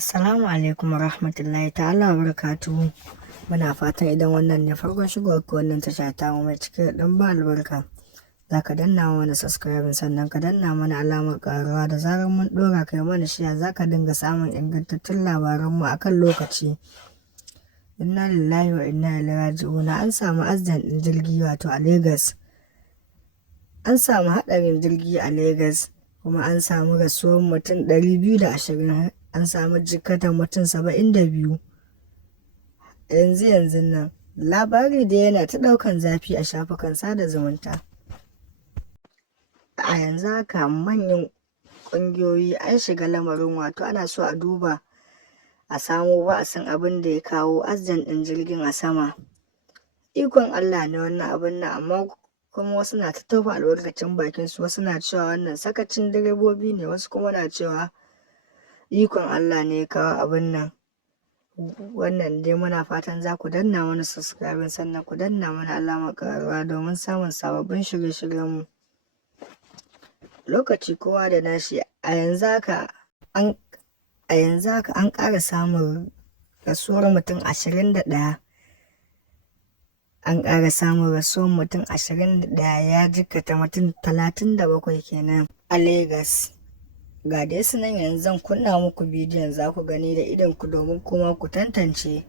Assalamu alaikum warahmatullahi ta'ala wa barakatuhu. Muna fatan idan wannan ne farkon shigowar ka wannan tasha ta mu mai cike da ba albarka. Za ka danna mana subscribe sannan ka danna mana alamar karuwa da zarar mun dora kai mana shiya za ka dinga samun ingantattun labaran mu akan lokaci. Inna lillahi wa inna ilaihi raji'un. An samu accident din jirgi wato a Lagos. An samu hadarin jirgi a Lagos kuma an samu rasuwar mutum 220. An samu jikatan mutum 72 yanzu nan. Labari da yana ta ɗaukan zafi a shafukan sada zumunta. A yanzu haka manyan ƙungiyoyi an shiga lamarin, wato ana so a duba a samo ba'asin abin da ya kawo accident ɗin jirgin a sama. Ikon Allah ne wannan abin nan, amma kuma wasu na ta tofa albarkacin bakin su. Wasu na cewa wannan sakacin direbobi ne, wasu kuma na cewa ikon Allah ne ya kawo abin nan. Wannan dai muna fatan za ku danna mana subscribe sannan ku danna mana alamar ƙararrawa domin samun sababbin shirye-shiryenmu. Lokaci kowa da nashi. A yanzu haka an ƙara samun rasuwar mutum 21. An ƙara samun rasuwar mutum 21 ya jikkata mutum 37 kenan a Lagos. Ga dai su nan yanzu zan kunna muku bidiyon za ku gani da idonku domin kuma ku tantance.